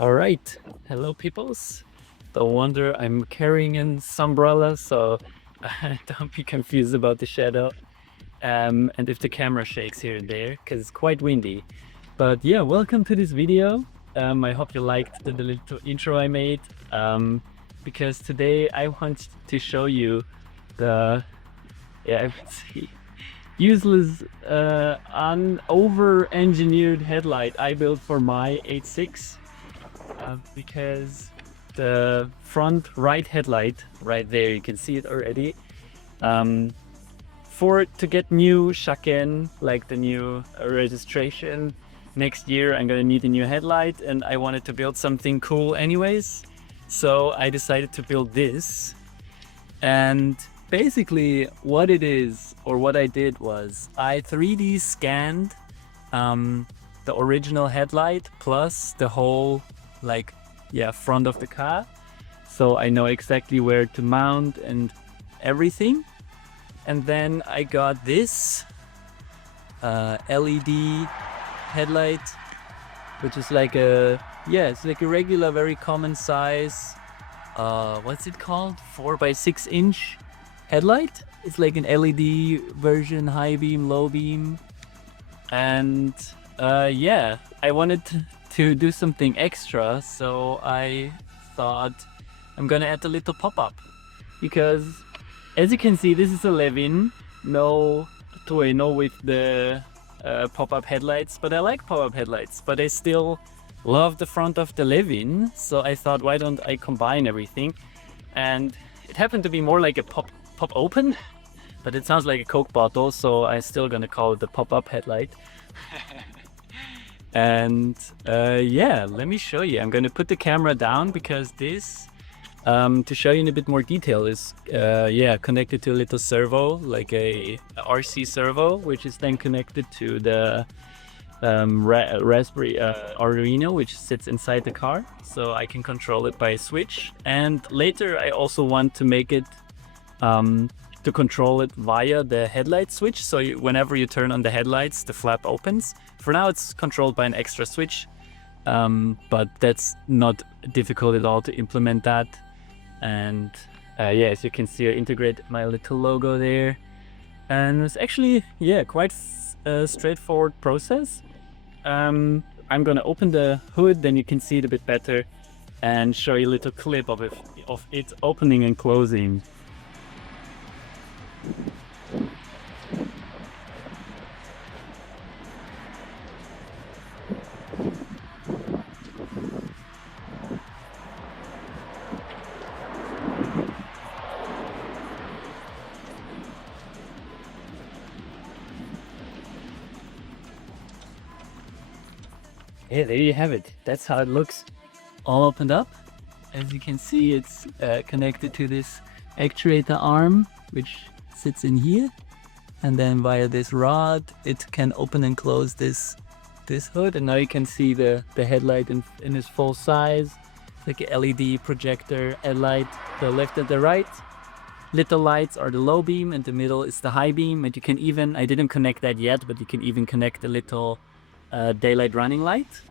All right, hello peoples. Don't wonder I'm carrying an umbrella, so don't be confused about the shadow. And if the camera shakes here and there, because it's quite windy. But yeah, welcome to this video. I hope you liked the little intro I made. Because today I want to show you the, I would say, useless, over-engineered headlight I built for my 86. Because the front right headlight right there, you can see it already, for to get new shaken, like the new registration next year, I'm gonna need a new headlight, and I wanted to build something cool anyways, so I decided to build this. And basically what it is, or what I did, was I 3D scanned the original headlight plus the whole front of the car, so I know exactly where to mount and everything. And then I got this LED headlight, which is like it's like a regular, very common size, what's it called, 4x6-inch headlight. It's like an LED version, high beam, low beam. And I wanted to do something extra, so I thought I'm gonna add a little pop-up, because as you can see, this is a Levin, no Toyota with the pop-up headlights, but I like pop-up headlights, but I still love the front of the Levin, so I thought, why don't I combine everything? And it happened to be more like a pop open, but it sounds like a Coke bottle, so I'm still gonna call it the pop-up headlight. And let me show you. I'm gonna put the camera down, because this, to show you in a bit more detail, is connected to a little servo, like a RC servo, which is then connected to the Raspberry Arduino, which sits inside the car, so I can control it by a switch. And later I also want to make it to control it via the headlight switch, so whenever you turn on the headlights, the flap opens. For now it's controlled by an extra switch, but that's not difficult at all to implement that. And as you can see, I integrate my little logo there, and it's actually quite a straightforward process. I'm gonna open the hood, then you can see it a bit better, and show you a little clip of it opening and closing. Yeah, there you have it. That's how it looks, all opened up. As you can see, it's connected to this actuator arm, which sits in here, and then via this rod it can open and close this hood. And now you can see the headlight in its full size. It's like a LED projector headlight. The left and the right little lights are the low beam, and the middle is the high beam. And you can even, I didn't connect that yet, but you can even connect the little daylight running light.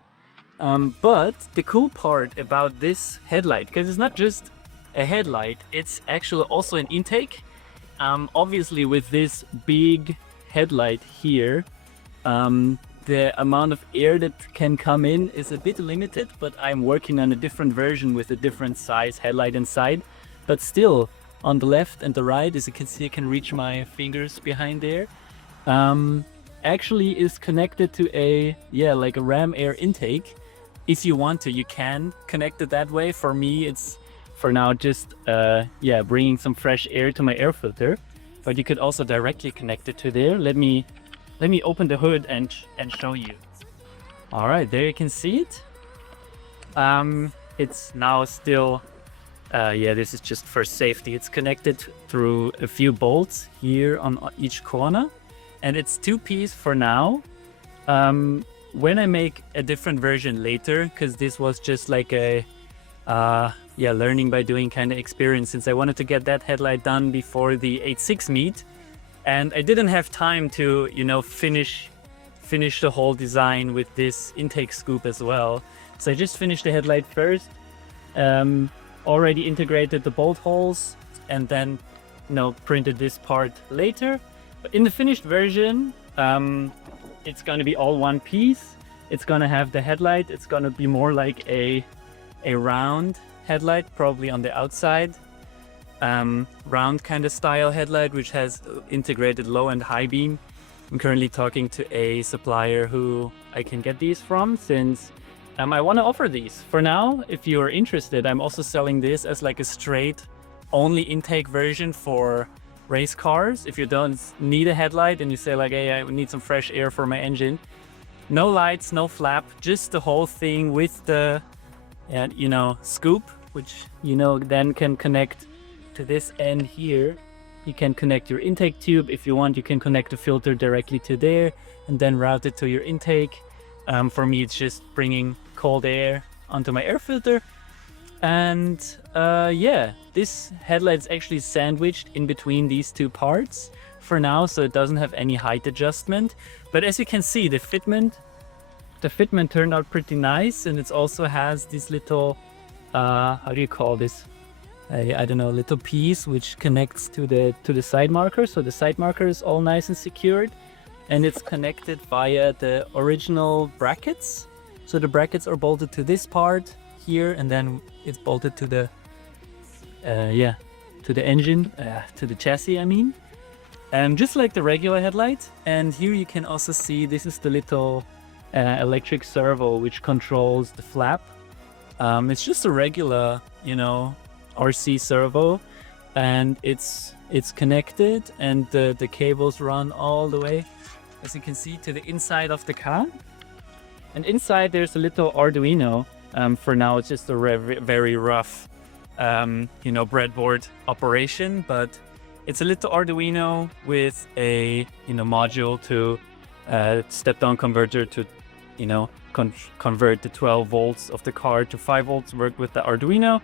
But the cool part about this headlight, because it's not just a headlight, it's actually also an intake. Obviously with this big headlight here, the amount of air that can come in is a bit limited, but I'm working on a different version with a different size headlight inside. But still, on the left and the right, as you can see, I can reach my fingers behind there, actually is connected to a like a ram air intake. If you want to, you can connect it that way. For me, it's for now just bringing some fresh air to my air filter, but you could also directly connect it to there. Let me open the hood and show you. All right, there you can see it. It's now still this is just for safety. It's connected through a few bolts here on each corner, and it's two-piece for now. When I make a different version later, because this was just like a learning by doing kind of experience, since I wanted to get that headlight done before the 86 meet, and I didn't have time to finish the whole design with this intake scoop as well. So I just finished the headlight first, already integrated the bolt holes, and then printed this part later. But in the finished version, it's gonna be all one piece. It's gonna have the headlight. It's gonna be more like a round headlight, probably on the outside. Round kind of style headlight, which has integrated low and high beam. I'm currently talking to a supplier who I can get these from, since I want to offer these. For now, if you're interested, I'm also selling this as like a straight only intake version for race cars. If you don't need a headlight and you say like, hey, I need some fresh air for my engine, no lights, no flap, just the whole thing with the scoop, which then can connect to this end here. You can connect your intake tube. If you want, you can connect the filter directly to there and then route it to your intake. For me, it's just bringing cold air onto my air filter. And yeah, this headlight is actually sandwiched in between these two parts for now, so it doesn't have any height adjustment. But as you can see, the fitment turned out pretty nice, and it also has this little how do you call this? I don't know, little piece which connects to the side marker. So the side marker is all nice and secured, and it's connected via the original brackets. So the brackets are bolted to this part here, and then it's bolted to the to the engine, to the chassis, I mean. Just like the regular headlight. And here you can also see this is the little electric servo which controls the flap. It's just a regular, RC servo, and it's connected, and the cables run all the way, as you can see, to the inside of the car. And inside there's a little Arduino. For now it's just a very rough breadboard operation, but it's a little Arduino with a module to step-down converter to convert the 12 volts of the car to 5 volts, work with the Arduino.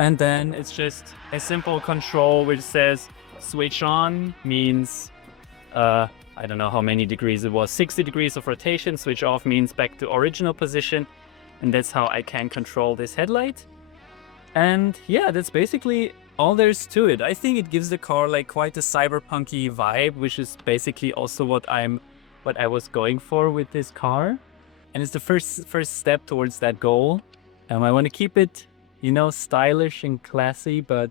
And then it's just a simple control which says switch on means I don't know how many degrees it was, 60 degrees of rotation. Switch off means back to original position, and that's how I can control this headlight. And yeah, that's basically all there's to it. I think it gives the car like quite a cyberpunky vibe, which is basically also what I was going for with this car, and it's the first step towards that goal. I want to keep it stylish and classy, but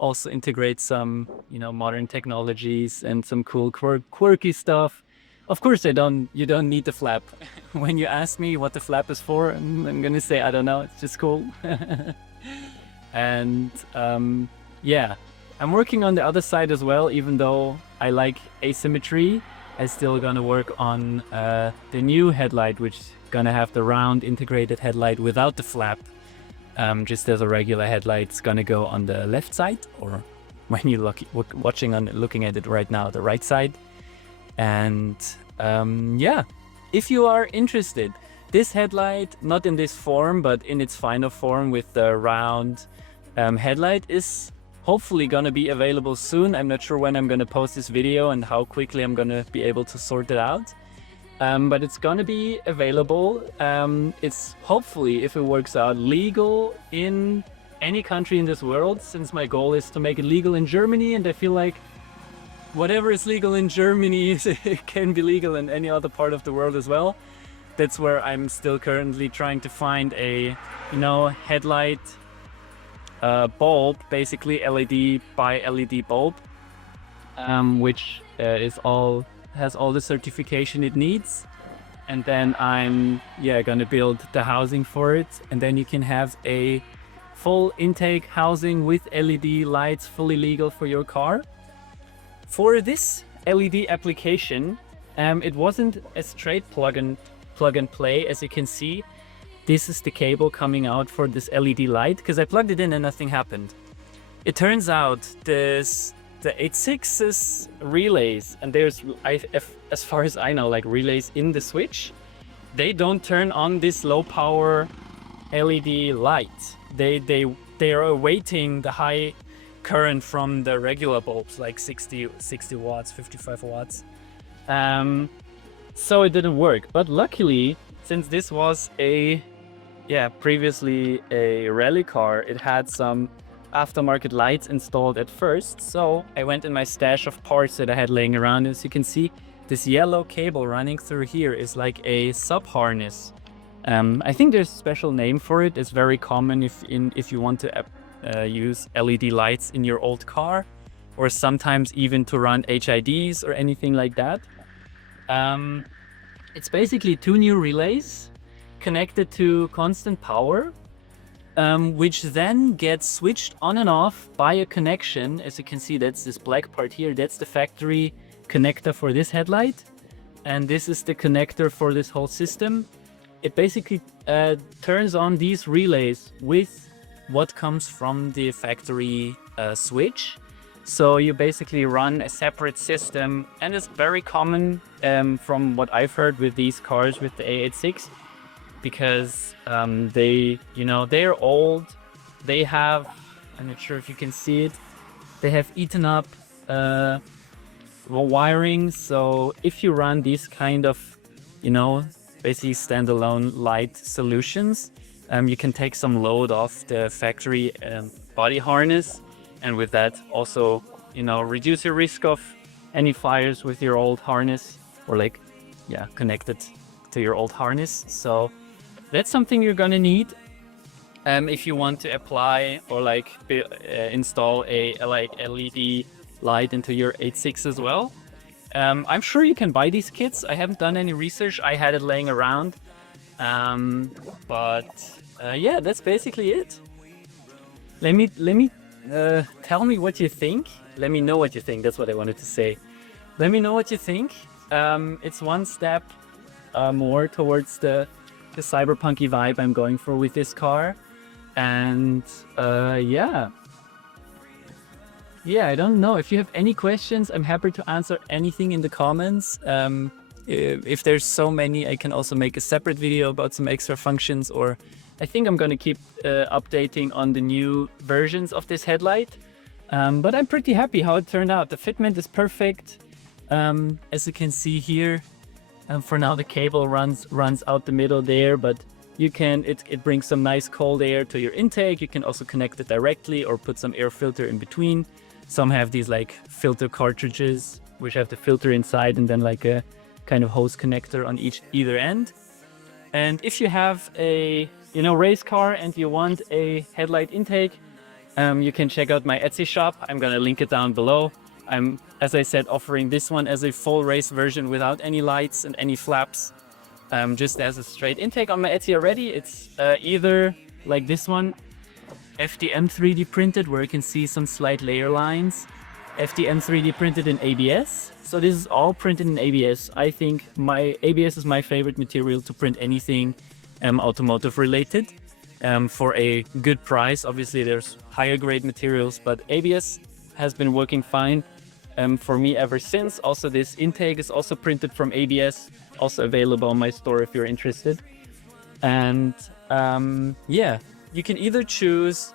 also integrate some modern technologies and some cool quirky stuff. Of course, you don't need the flap. When you ask me what the flap is for, I'm gonna say I don't know, it's just cool. And yeah, I'm working on the other side as well. Even though I like asymmetry, I'm still gonna work on the new headlight, which is gonna have the round integrated headlight without the flap. Just as a regular headlight, it's gonna go on the left side, or when you're looking at it right now, the right side. And yeah, if you are interested, this headlight, not in this form, but in its final form with the round headlight, is hopefully gonna be available soon. I'm not sure when I'm gonna post this video and how quickly I'm gonna be able to sort it out. But it's gonna be available. It's hopefully, if it works out, legal in any country in this world, since my goal is to make it legal in Germany, and I feel like whatever is legal in Germany it can be legal in any other part of the world as well. That's where I'm still currently trying to find a headlight bulb, basically LED by LED bulb, which has all the certification it needs. And then I'm gonna build the housing for it, and then you can have a full intake housing with LED lights, fully legal for your car. For this LED application, it wasn't a straight plug and play. As you can see, this is the cable coming out for this LED light, because I plugged it in and nothing happened. It turns out the 86's relays, and there's, as far as I know, like relays in the switch, they don't turn on this low power LED light. They are awaiting the high current from the regular bulbs, like 60 watts, 55 watts. So it didn't work. But luckily, since this was a yeah, previously a rally car. It had some aftermarket lights installed at first. So I went in my stash of parts that I had laying around. As you can see, this yellow cable running through here is like a sub harness. I think there's a special name for it. It's very common if you want to use LED lights in your old car, or sometimes even to run HIDs or anything like that. It's basically two new relays connected to constant power, which then gets switched on and off by a connection. As you can see, that's this black part here. That's the factory connector for this headlight. And this is the connector for this whole system. It basically turns on these relays with what comes from the factory switch. So you basically run a separate system, and it's very common from what I've heard with these cars with the A86, because they're old. They have, I'm not sure if you can see it, they have eaten up wiring. So if you run these kind of, basically standalone light solutions, you can take some load off the factory body harness, and with that also, reduce your risk of any fires with your old harness, or connected to your old harness. So that's something you're gonna need if you want to apply or install a LED light into your 86 as well. I'm sure you can buy these kits. I haven't done any research. I had it laying around, yeah, that's basically it. Let me tell me what you think. Let me know what you think. That's what I wanted to say. Let me know what you think. It's one step more towards the cyberpunky vibe I'm going for with this car. And yeah, I don't know. If you have any questions, I'm happy to answer anything in the comments. If there's so many, I can also make a separate video about some extra functions, or I think I'm going to keep updating on the new versions of this headlight. But I'm pretty happy how it turned out. The fitment is perfect. As you can see here, for now the cable runs out the middle there, but it brings some nice cold air to your intake. You can also connect it directly or put some air filter in between. Some have these filter cartridges which have the filter inside, and then a kind of hose connector on either end. And if you have a race car and you want a headlight intake, you can check out my Etsy shop. I'm gonna link it down below. I'm, as I said, offering this one as a full race version without any lights and any flaps, just as a straight intake on my Etsy already. It's either like this one, FDM 3D printed, where you can see some slight layer lines, FDM 3D printed in ABS. So this is all printed in ABS. I think ABS is my favorite material to print anything automotive related, for a good price. Obviously there's higher grade materials, but ABS has been working fine for me ever since. Also, this intake is also printed from ABS, also available on my store if you're interested. And yeah, you can either choose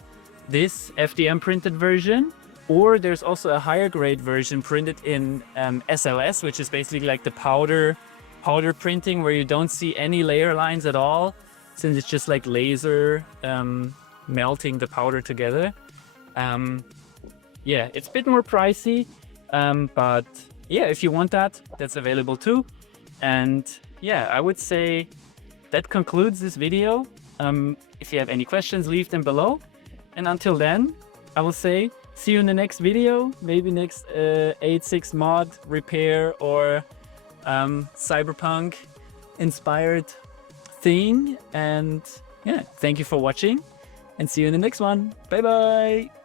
this FDM printed version, or there's also a higher grade version printed in SLS, which is basically like the powder printing, where you don't see any layer lines at all, since it's just like laser melting the powder together. Yeah, it's a bit more pricey, but yeah, if you want that, that's available too. And yeah, I would say that concludes this video. If you have any questions, leave them below. And until then, I will say see you in the next video, maybe next 86 mod repair or Cyberpunk inspired thing. And yeah, thank you for watching, and see you in the next one. Bye bye.